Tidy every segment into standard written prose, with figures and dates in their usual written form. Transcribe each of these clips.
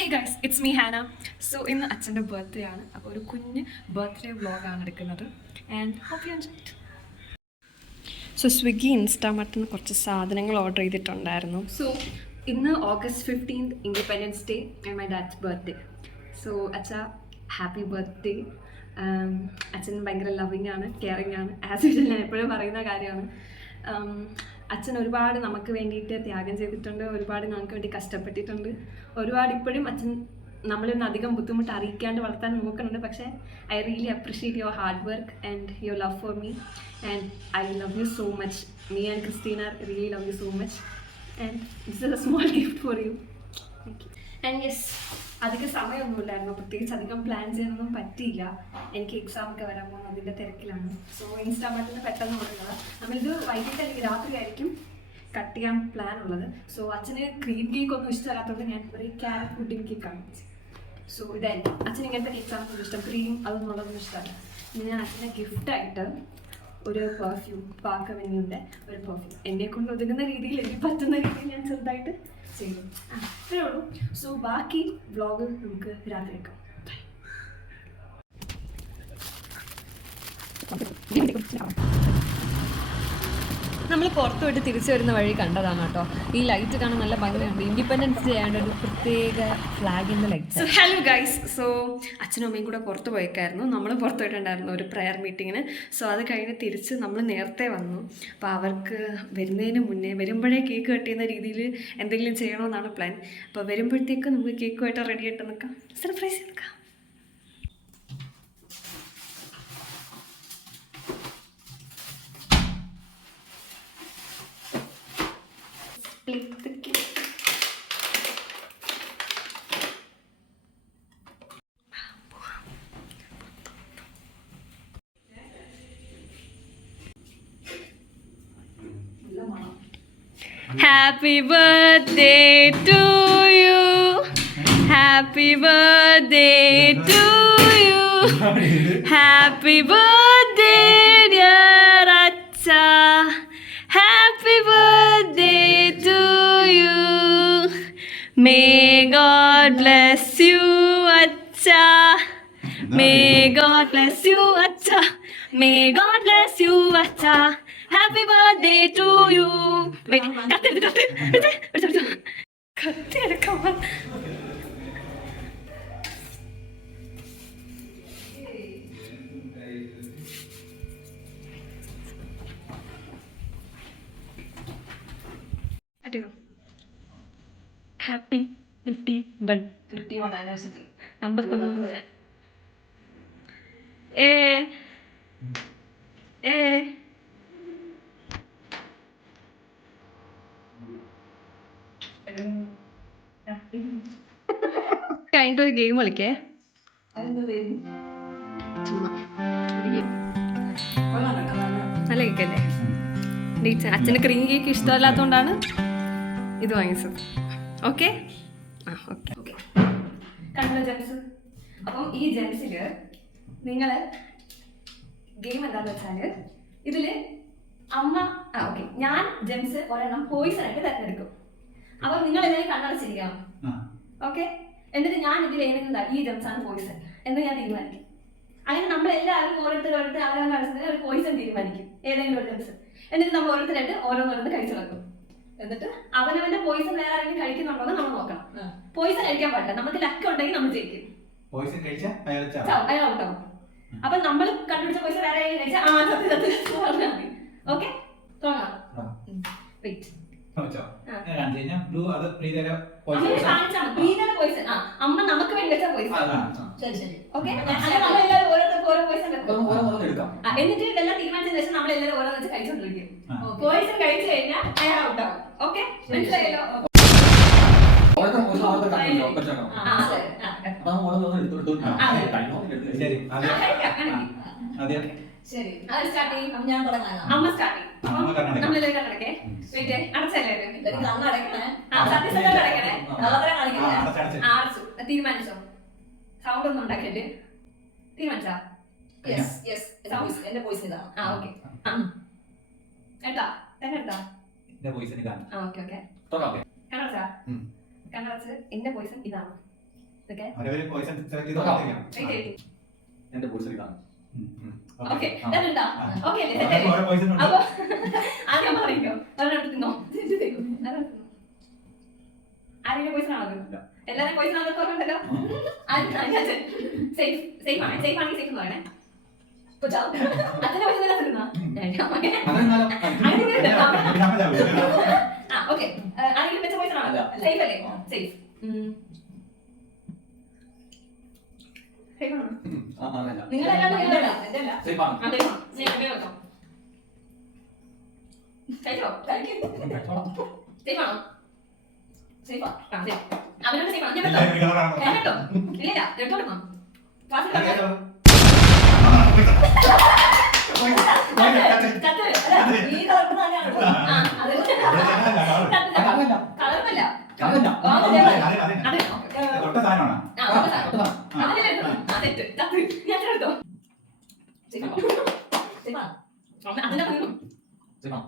Hey guys, it's me Hana. So ഇന്ന് അച്ഛൻ്റെ birthday ആണ്. അപ്പോൾ ഒരു കുഞ്ഞ് ബർത്ത്ഡേ വ്ളോഗാണ് എടുക്കുന്നത്. And hope you enjoy it. So Swiggy ഇൻസ്റ്റാമാർട്ടിൽ നിന്ന് കുറച്ച് സാധനങ്ങൾ ഓർഡർ ചെയ്തിട്ടുണ്ടായിരുന്നു. സോ ഇന്ന് August 15th independence day and my dad's birthday. So അച്ഛ ഹാപ്പി ബർത്ത്ഡേ. അച്ഛൻ ഭയങ്കര ലവിങ് ആണ്, കെയറിങ് ആണ്. ആസ് യൂഷ്വൽ ഞാൻ എപ്പോഴും പറയുന്ന കാര്യമാണ്. അച്ഛൻ ഒരുപാട് നമുക്ക് വേണ്ടിയിട്ട് ത്യാഗം ചെയ്തിട്ടുണ്ട്, ഒരുപാട് നമുക്ക് വേണ്ടി കഷ്ടപ്പെട്ടിട്ടുണ്ട്, ഒരുപാട് ഇപ്പോഴും അച്ഛൻ നമ്മളൊന്നും അധികം ബുദ്ധിമുട്ട് അറിയിക്കാണ്ട് വളർത്താൻ നോക്കുന്നുണ്ട്. പക്ഷേ I really appreciate your hard work and your love for me and I love you so much. Me and Christina really love you so much and this is a small gift for you. Thank you. And yes, അധികം സമയമൊന്നുമില്ലായിരുന്നു, പ്രത്യേകിച്ച് അധികം plan ചെയ്യാനൊന്നും പറ്റിയില്ല. എനിക്ക് exam ഒക്കെ വരാൻ പോകുന്നത് അതിൻ്റെ തിരക്കിലാണ്. സോ ഇൻസ്റ്റാമാർട്ടിൽ നിന്ന് പെട്ടെന്ന് ഓടുക. നമ്മളിത് വൈകിട്ട് അല്ലെങ്കിൽ രാത്രി ആയിരിക്കും കട്ട് ചെയ്യാൻ പ്ലാൻ ഉള്ളത്. സോ അച്ഛന് ക്രീം കേക്ക് ഒന്നും ഇഷ്ടമല്ലാത്തതുകൊണ്ട് ഞാൻ ഒരു ക്യാരറ്റ് പുഡിംഗ് കേക്കാണ്. സോ ഇതായിരിക്കും അച്ഛൻ ഇങ്ങനത്തെ കേക്ക്സാണ് കൂടുതൽ ഇഷ്ടം, ക്രീം അതൊന്നുള്ളതൊന്നും ഇഷ്ടമല്ല. ഇനി ഞാൻ അച്ഛനെ ഗിഫ്റ്റായിട്ട് ഒരു പെർഫ്യൂം, പാക്കവെന്യൂൻ്റെ ഒരു പെർഫ്യൂം എന്നെ കൊണ്ട് ഒതുങ്ങുന്ന രീതിയിൽ, എനിക്ക് പറ്റുന്ന രീതിയിൽ ഞാൻ ചെറുതായിട്ട് ചെയ്തു. ഇത്രേ ഉള്ളൂ. സോ ബാക്കി വ്ളോഗ് നമുക്ക് രാത്രി വെക്കാം. നമ്മൾ പുറത്തു പോയിട്ട് തിരിച്ചു വരുന്ന വഴി കണ്ടതാണ് കേട്ടോ. ഈ ലൈറ്റ് കാണാൻ നല്ല ഭംഗിയുണ്ട്. ഇൻഡിപെൻഡൻസ് ഡേ ആയതുകൊണ്ട് ഒരു പ്രത്യേക ഫ്ലാഗിൻ്റെ light. So hello guys, so അച്ഛനും അമ്മയും കൂടെ പുറത്ത് പോയേക്കായിരുന്നു. നമ്മൾ പുറത്ത് പോയിട്ടുണ്ടായിരുന്നു ഒരു പ്രെയർ മീറ്റിങ്ങിന്. സോ അത് കഴിഞ്ഞ് തിരിച്ച് നമ്മൾ നേരത്തെ വന്നു. അപ്പോൾ അവർക്ക് വരുന്നതിന് മുന്നേ വരുമ്പോഴേ കേക്ക് കട്ട് ചെയ്യുന്ന രീതിയിൽ എന്തെങ്കിലും ചെയ്യണമെന്നാണ് പ്ലാൻ. അപ്പോൾ വരുമ്പോഴത്തേക്ക് നമുക്ക് കേക്കുമായിട്ട് റെഡി ആയിട്ട് നിൽക്കാം, സർപ്രൈസ് നിൽക്കാം. Happy birthday to you. Happy birthday to you. Happy birthday dear Acha. Happy birthday to you. May God bless you Acha. May God bless you Acha. May God bless you Acha. Happy birthday to you. Wait, കത്തി എടുക്കാം. Happy 51 anniversary. കഴിഞ്ഞിട്ട് ഒരു game കളിക്കേ. നല്ല കേക്കല്ലേ? അച്ഛന് cream cake ഇഷ്ടമല്ലാത്തതുകൊണ്ടാണ് ഇത് വാങ്ങിച്ചത്. Okay, ആ okay okay. കണ്ടല്ലോ ജെംസ്. അപ്പം ഈ ജെംസിൽ നിങ്ങൾ ഗെയിം എന്താണെന്ന് വെച്ചാൽ ഇതില് അമ്മ ഓക്കെ, ഞാൻ ജെംസ് ഒരെണ്ണം പോയിസൺ ആയിട്ട് തിരഞ്ഞെടുക്കും. അപ്പൊ നിങ്ങൾ എല്ലാവരും കണ്ണടച്ചിരിക്കണം. ഓക്കെ, എന്നിട്ട് ഞാൻ ഇതിൽ ഏതെങ്കിലും ഈ ജെംസ് ആണ് പോയിസൺ എന്ന് ഞാൻ തീരുമാനിക്കും. അങ്ങനെ നമ്മൾ എല്ലാവരും ഓരോരുത്തർ അവരവരുടെ അടുത്ത് ഒരു പോയിസൺ തീരുമാനിക്കും, ഏതെങ്കിലും ഒരു ജെംസ്. എന്നിട്ട് നമ്മൾ ഓരോരുത്തരായിട്ട് ഓരോന്നോരോന്ന് കഴിച്ചു വെക്കും. എന്നിട്ട് അവനവന്റെ പോയിസൺ വേറെ ആരെങ്കിലും കഴിക്കുന്നുണ്ടോ എന്ന് നമ്മൾ നോക്കണം. പോയിസൺ കഴിക്കാൻ പാടില്ല, നമുക്ക് ലക്ക് ഉണ്ടെങ്കിൽ നമ്മൾ ജയിക്കും. അയാൾ ഔട്ടാവും. അപ്പൊ നമ്മൾ കണ്ടുപിടിച്ച പോയിസൺ വേറെ ആരെങ്കിലും കഴിച്ചാൽ പറഞ്ഞാൽ മതി. ഓക്കെ, തുടങ്ങാം. വെയിറ്റ്, അമ്മ നമുക്ക് വേണ്ടി വെച്ച പോയിസൺ. ഓക്കെ, ഓരോ പോയിസൺ എന്നിട്ട് ഇതെല്ലാം തീരുമാനിച്ചതിന് ശേഷം നമ്മൾ എല്ലാവരും ഓരോ വെച്ച് കഴിച്ചോണ്ടിരിക്കും. പോയിസൺ കഴിച്ചു കഴിഞ്ഞാൽ അയാൾ ഔട്ടാവും. ഓക്കെ, മനസ്സിലായല്ലോ? ശരി, സ്റ്റാർട്ട് ചെയ്യും. ഞാൻ തുടങ്ങാം. അമ്മ സ്റ്റാർട്ട് ചെയ്യും. നമ്മളെല്ലാവരും കണ്ണടക്കേ. വെയിറ്റ്, അടച്ചല്ലായിരുന്നു. സത്യസന്ധത അടയ്ക്കണേ. അടച്ചു. തീരുമാനിച്ചോ? സൗണ്ട് ഒന്നും ഉണ്ടാക്കിയിട്ട് തീരുമാനിച്ചാ? എന്റെ പോയിസൺ ഇതാണ്. ഓക്കെ, എടുത്താ തന്നെ എടുത്താ? ഓക്കെ ഓക്കെ, കണ്ണടച്ചാ? കണ്ണടച്ച് എന്റെ പോയിസൺ ഇതാണ്. Okay. അവരവര് poison select ചെയ്ത് നോക്കാം. കൊടുത്തിരിക്കണം. എന്റെ പോയിസൺ ഇതാണ്. Okay. ഇതാ. Okay. അവർക്ക് ഓരോ poison ഉണ്ട്. അപ്പൊ ആദ്യം പറയോ ഒരെണ്ണത്തിനോ ആരെങ്കിലും പോയിസൺ ആകും എല്ലാവരും പോയിസൺ ആകുന്ന കുറവുണ്ടല്ലോ സേഫ് സേഫ് ആണ് സേഫ് ആണെങ്കിൽ സേഫ് പറയണേ അച്ഛനെ പോയിസൺ എല്ലാം തിന്നാ പിന്നെ അമ്മ ചാവും. ആ ഓക്കെ ആരെങ്കിലും വെച്ച പോയിസൺ ആണല്ലോ സേഫ് അല്ലേ സേഫ് സേഫ് ആണോ നിങ്ങളെല്ലാം സേഫ് ആണ്. അതെ ഞാൻ വെക്കാം കഴിച്ചോ സേഫ് ആണോ സേഫാ ആ സേഫ് അവനോട് സേഫ് ആണ് ഞാൻ എല്ലാവരും വെക്കാം ഇരിക്കുന്നവരാണോ? ഞാൻ കേട്ടോ ഇല്ല എടുത്തോളൂ ക്ലാസ്സിൽ കേട്ടോ? തൊട്ട സാധനമാണ്. സേഫ് ആണ്.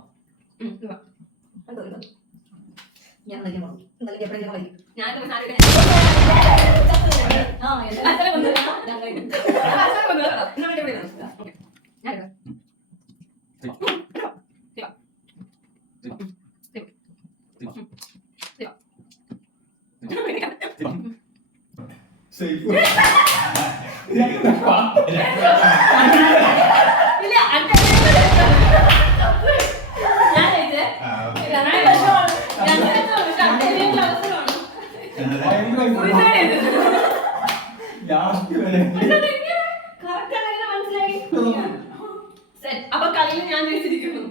സേഫ്. അപ്പൊ കളിയിൽ ഞാൻ ജയിച്ചിരിക്കുന്നു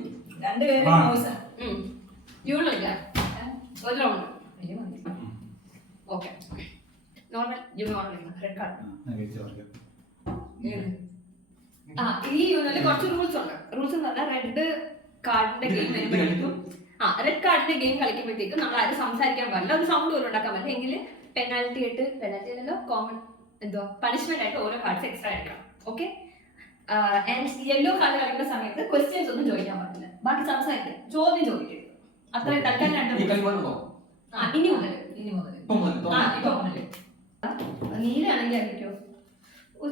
യൂണില്ല ഒരു round okay normal red card ആ ഈ യൂണിയനിൽ കുറച്ച് റൂൾസ് ഉണ്ട് റൂൾസ് എന്ന് പറഞ്ഞാൽ റെഡ് കാർഡിന്റെ ഗെയിം വരുമ്പോഴേക്കും റെഡ് കാർഡിന്റെ ഗെയിം കളിക്കുമ്പോഴത്തേക്കും നമ്മൾ ആരും സംസാരിക്കാൻ പാടില്ല ഒരു സൗണ്ട് പോലും ഉണ്ടാക്കാൻ പറ്റില്ല എങ്കിൽ പെനാൽറ്റി അല്ലല്ലോ കോമൺ എന്തോ പണിഷ്മെന്റ് ആയിട്ട് ഓരോ കാർഡ്സ് എക്സ്ട്രാ എടുക്കണം ഓക്കെ ആൻഡ് യെല്ലോ കാർഡ് കളിക്കുന്ന സമയത്ത് ക്വസ്റ്റ്യൻസ് ഒന്നും ചോദിക്കാൻ പാടില്ല ബാക്കി സംസാരിക്കും ചോദ്യം ചോദിക്കരുത് അത്രയും തൽക്കാലം ഇനി മുതൽ ഇപ്പൊ മുതൽ നീലാണെങ്കിൽ ആയിരിക്കോ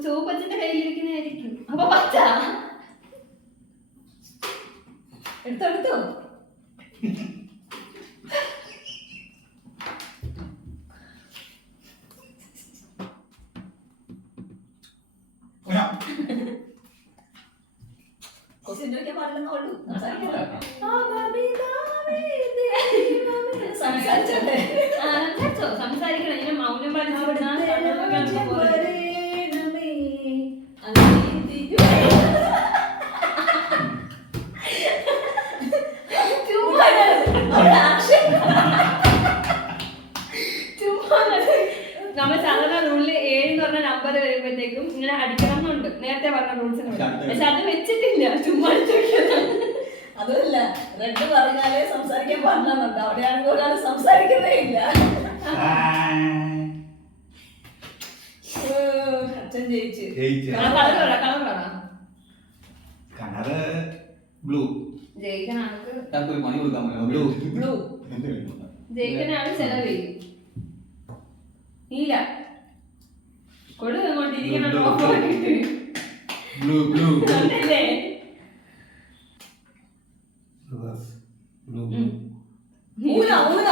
ചുവപ്പച്ചന്റെ കയ്യിലിരിക്കുന്നതായിരിക്കും അപ്പൊ പച്ച എടുത്തോ സംസാരിക്കണം ഇങ്ങനെ മൗനം നമ്മൾ സാധാരണ റൂളിൽ 7 എന്ന് പറഞ്ഞ നമ്പർ വരുമ്പോഴത്തേക്കും ഇങ്ങനെ അടിക്കണം എന്നുണ്ട് നേരത്തെ പറഞ്ഞ റൂൾസിന് പക്ഷെ അത് വെച്ചിട്ടില്ല ചുമ്മാ അതല്ല റെഡ് പറഞ്ഞാലേ സംസാരിക്കാൻ പറഞ്ഞുണ്ട് അവിടെയാണെങ്കിൽ ഒരാൾ സംസാരിക്കുന്നേ ഇല്ല അച്ഛൻ ജയിച്ചു കളറ് ബ്ലൂ. ജയിക്കുന്ന ആൾക്ക് പണി കൊടുക്കാൻ ബ്ലൂ. ബ്ലൂ ജയിക്കുന്ന ആള് ചെലവ് ചെയ്യും ഇല്ല കൊടുക്കൊണ്ടിരിക്കണം ബ്ലൂ ബ്ലൂ അല്ലേ ബ്ലൂ ഊന ഊന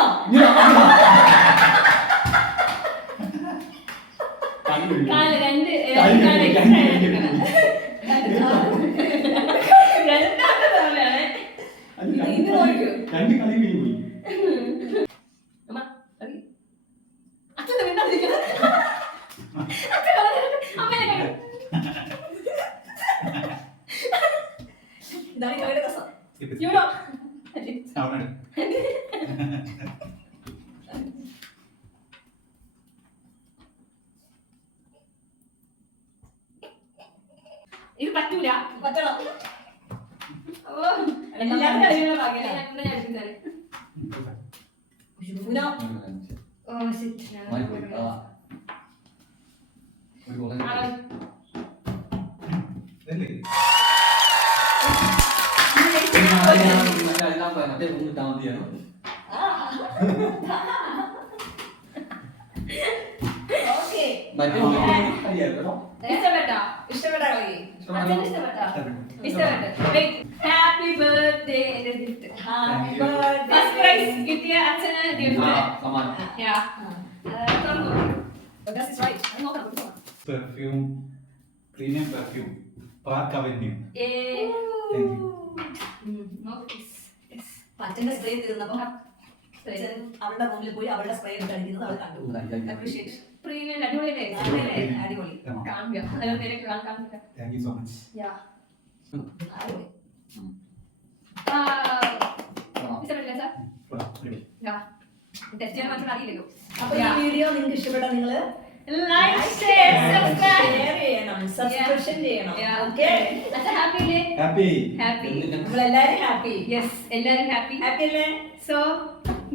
കാല് രണ്ട് രണ്ട് കളി കഴിഞ്ഞു പോയി. അച്ഛൻ മിണ്ടാതിരിക്കണം ഇതാണ് കളിയുടെ രസം യൂണോ അവനാണ്. ഇത് പറ്റൂല പറ്റണം എല്ലാവരും കളിയുള്ള ഭാഗ്യം ഞാൻ എടുക്കുന്നത് ഊന ഓ ശരി ഇതല്ലേ? മറ്റേ ഇട്ടാ മതിയാണ്. ഓക്കെ മറ്റേ ഒന്ന് അറിയാലോ ഇഷ്ടപ്പെട്ടോ? ഇഷ്ടപ്പെട്ട കളി അച്ഛന് ഇഷ്ടപ്പെട്ടോ? ഇഷ്ടപ്പെട്ടു. ഹാപ്പി ബർത്ത്ഡേ എന്റെ gift. Happy first birthday prize കിട്ടിയ അച്ഛന് ഗിഫ്റ്റ്. സമ്മാനം perfume premium perfume Park Avenue അച്ഛന്റെ സ്പ്രേ തീർന്നപ്പോ അച്ഛൻ അവളുടെ റൂമിൽ പോയി അവളുടെ സ്പ്രേ എടുത്ത് അടിക്കുന്നത് അവൾ കണ്ടു. അപ്രീഷിയേഷൻ പ്രീമിയം അടിപൊളിയല്ലേ? അടിപൊളി കാണിക്കാം. അതൊരു പേരൊക്കെ കാണിക്കാം. താങ്ക് യു സോ മച്ച് അടിപൊളി ഇഷ്ടപ്പെട്ടില്ലേ സാർ? ടെസ്റ്റ് ചെയ്യാൻ മാത്രം അറിയില്ലല്ലോ. അപ്പൊ ഈ വീഡിയോ നിങ്ങൾക്ക് ഇഷ്ടപ്പെട്ട നിങ്ങള് ലൈക്ക് ഷെയർ സബ്സ്ക്രൈബ് ഷെയർ ചെയ്യണം, സബ്സ്ക്രിപ്ഷൻ ചെയ്യണം. ഓക്കെ അച്ഛൻ ഹാപ്പി അല്ലേ? Happy happy. നമ്മളെല്ലാരും ഹാപ്പി യെസ് എല്ലാരും ഹാപ്പി. ഹാപ്പി അല്ലേ? So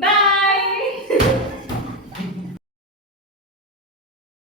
bye.